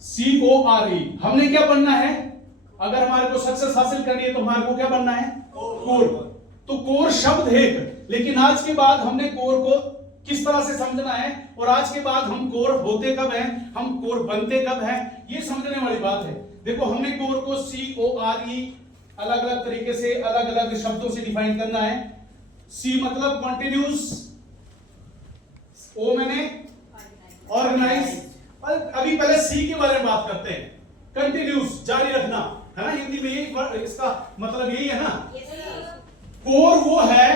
CORE। हमने क्या बनना है? अगर हमारे को सक्सेस हासिल करनी है तो हमारे को क्या बनना है? कोर। तो कोर शब्द है, लेकिन आज के बाद हमने कोर को किस तरह से समझना है और आज के बाद हम कोर होते कब हैं, हम कोर बनते कब हैं, ये समझने वाली बात है। देखो हमने कोर को CORE अलग अलग तरीके से अलग अलग शब्दों से डिफाइन करना है। C मतलब कंटिन्यूस, O मैंने ऑर्गेनाइज। अभी पहले C के बारे में बात करते हैं। कंटिन्यूस, जारी रखना, है ना, हिंदी में यही इसका मतलब यही है ना। कोर वो है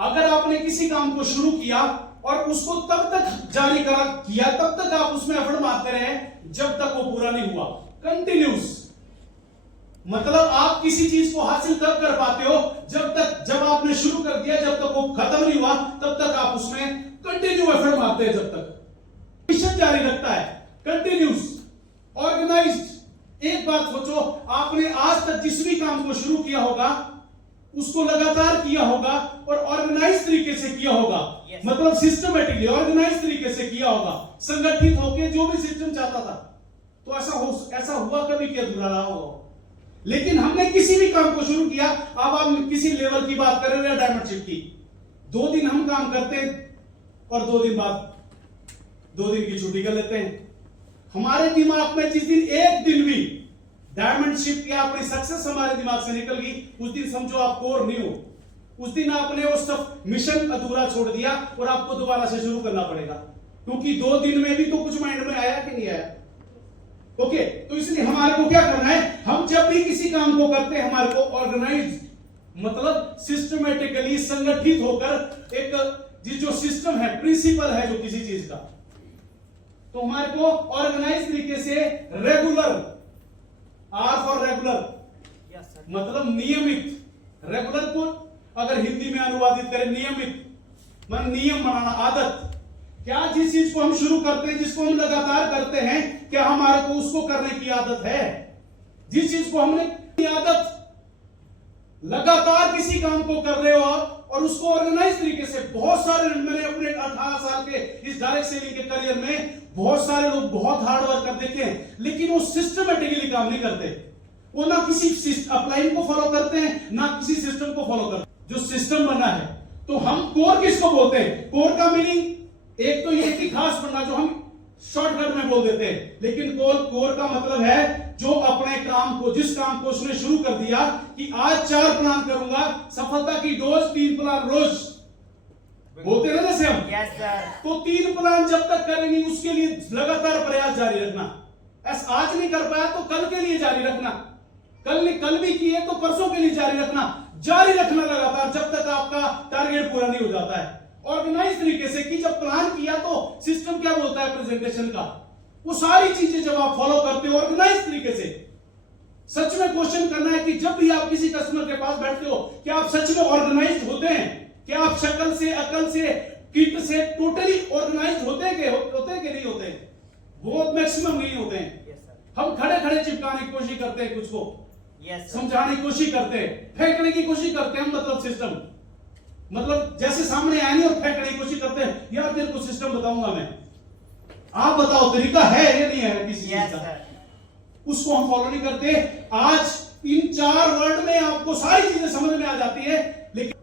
अगर आपने किसी काम को शुरू किया और उसको तब तक जारी किया, तब तक आप उसमें एफर्ट मारते रहे जब तक वो पूरा नहीं हुआ। कंटिन्यूस मतलब आप किसी चीज को हासिल तब कर पाते हो जब आपने शुरू कर दिया, जब तक वो खत्म नहीं हुआ तब तक आप उसमें कंटिन्यू एफर्ट मारते हैं, जब तक मिशन जारी रखता है। Continuous, organised. एक बात सोचो, आपने आज तक जिस भी काम को शुरू किया होगा उसको लगातार किया होगा और ऑर्गेनाइज तरीके से किया होगा। मतलब सिस्टमेटिकली ऑर्गेनाइज तरीके से किया होगा, संगठित होकर जो भी सिस्टम चाहता था। तो ऐसा हुआ कभी कि अधूरा रहा होगा। लेकिन हमने किसी भी काम को शुरू किया, अब आप किसी लेवल की बात कर रहे हो या डायमंडशिप की, 2 दिन हम काम करते हैं और 2 दिन बाद 2 दिन की छुट्टी कर लेते हैं। हमारे दिमाग में जिस दिन एक दिन भी डायमंडशिप या अपनी सक्सेस हमारे दिमाग से निकल गई, उस दिन समझो आप कोर नहीं हो। उस दिन आपने वो सब मिशन अधूरा छोड़ दिया और आपको दोबारा से शुरू करना पड़ेगा, क्योंकि 2 दिन में भी तो कुछ माइंड में आया कि नहीं आया। ओके, तो इसलिए हमारे को क्या करना है, हम जब भी किसी काम को करते हैं हमारे को ऑर्गेनाइज मतलब सिस्टमेटिकली संगठित होकर एक जो सिस्टम है, प्रिंसिपल है जो किसी चीज का, तो हमारे को ऑर्गेनाइज तरीके से रेगुलर, R फॉर रेगुलर मतलब नियमित। रेगुलर को अगर हिंदी में अनुवादित करें नियमित, मतलब नियम बनाना, आदत। क्या जिस चीज को हम शुरू करते हैं, जिसको हम लगातार करते हैं, क्या हमारे को उसको करने की आदत है? जिस चीज को हमने आदत लगातार किसी काम को कर रहे हो आप और उसको ऑर्गेनाइज तरीके से, बहुत सारे मैंने अपने 18 साल के इस डायरेक्ट सेलिंग के करियर में बहुत सारे लोग बहुत हार्ड वर्क कर देखे हैं, लेकिन वो सिस्टमेटिकली काम नहीं करते। वो ना किसी अपलाइन को फॉलो करते हैं ना किसी सिस्टम को फॉलो करते हैं। जो सिस्टम बना है, तो हम कोर किसको बोलते हैं? कोर का मीनिंग एक तो ये कि खास बनना, जो हम शॉर्टकट में बोल देते हैं, लेकिन कोर का मतलब है जो अपने काम को, जिस काम को उसने शुरू कर दिया कि आज 4 प्लान करूंगा, सफलता की डोज 3 प्लान रोज बोलते ना जैसे हम। Yes sir. तो 3 प्लान जब तक करेंगे उसके लिए लगातार प्रयास जारी रखना। आज नहीं कर पाया तो कल के लिए जारी रखना, कल भी किए तो परसों के लिए जारी रखना, जारी रखना लगातार जब तक आपका टारगेट पूरा नहीं हो जाता है। ऑर्गेनाइज तरीके से कि जब प्लान किया तो सिस्टम क्या बोलता है प्रेजेंटेशन का, वो सारी चीजें जब आप फॉलो करते हो ऑर्गेनाइज तरीके से। सच में क्वेश्चन करना है कि जब भी आप किसी कस्टमर के पास बैठते हो, क्या आप सच में ऑर्गेनाइज होते हैं? क्या आप शक्ल से, अकल से, किट से टोटली ऑर्गेनाइज होते हैं कि नहीं होते? बहुत मैक्सिमम नहीं होते हैं। हम खड़े खड़े चिपकाने की कोशिश करते हैं, कुछ को समझाने की कोशिश करते हैं, फेंकने की कोशिश करते हैं। मतलब सिस्टम मतलब जैसे सामने आए नहीं और फेंकने की कोशिश करते हैं, यार तेरे को सिस्टम बताऊंगा मैं, आप बताओ तरीका है या नहीं है किसी चीज का, उसको हम फॉलो नहीं करते। आज इन 4 वर्ड में आपको सारी चीजें समझ में आ जाती है, लेकिन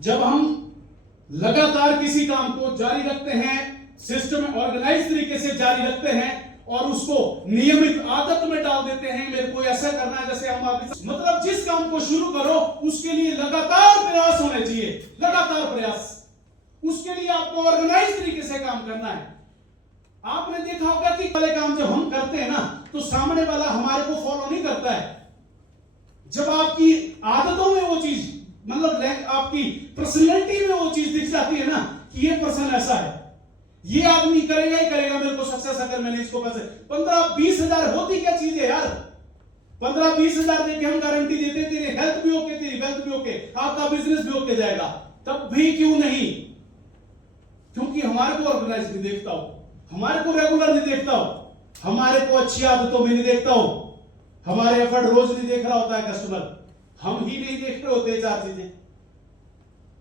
जब हम लगातार किसी काम को जारी रखते हैं, सिस्टम में ऑर्गेनाइज तरीके से जारी रखते हैं और उसको नियमित आदत में डाल देते हैं, मेरे को ऐसा करना है जैसे हम मतलब जिस काम को शुरू करो उसके लिए लगातार प्रयास होने चाहिए, लगातार प्रयास। उसके लिए आपको ऑर्गेनाइज तरीके से काम करना है। आपने देखा होगा कि पहले काम जब हम करते हैं ना, तो सामने वाला हमारे को फॉलो नहीं करता है। जब आपकी आदतों में वो चीज, मतलब आपकी पर्सनैलिटी में वो चीज दिख जाती है ना कि ये पर्सन ऐसा है, ये आदमी करेगा ही करेगा मेरे को सक्सेस, अगर मैंने इसको पैसे 15-20 हजार होती क्या चीज है यार, 15-20 हजार देके हम गारंटी देते तेरी हेल्थ भी ओके, तेरी वेल्थ भी ओके, आपका बिजनेस भी ओके जाएगा, तब भी क्यों नहीं? क्योंकि हमारे को ऑर्गेनाइज नहीं देखता हो, हमारे को रेगुलर नहीं देखता हो, हमारे को अच्छी आदतों में नहीं देखता हो, हमारे एफर्ट रोज नहीं देख रहा होता है कस्टमर, हम ही नहीं देख रहे होते 4 चीजें।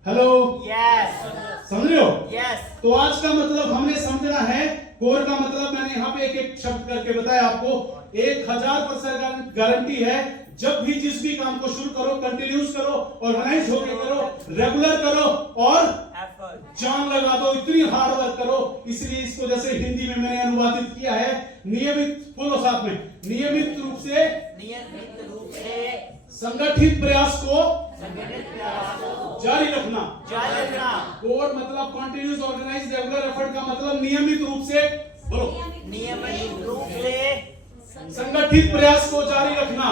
Hello, yes. समझ रहे हो? यस। तो आज का मतलब हमने समझना है, कोर का मतलब मैंने यहाँ पे एक एक शब्द करके बताया आपको। 1000% गारंटी है, जब भी जिस भी काम को शुरू करो, कंटिन्यूस करो, ऑर्गेनाइज होकर करो, रेगुलर करो और जान लगा दो, इतनी हार्ड वर्क करो। इसलिए इसको जैसे हिंदी में मैंने अनुवादित किया है, नियमित, बोलो साथ में, नियमित रूप से संगठित प्रयास को जारी रखना। कोर मतलब कंटिन्यूस, ऑर्गेनाइज, रेगुलर एफर्ट का मतलब नियमित रूप से, बोलो, नियमित रूप से संगठित प्रयास को जारी रखना।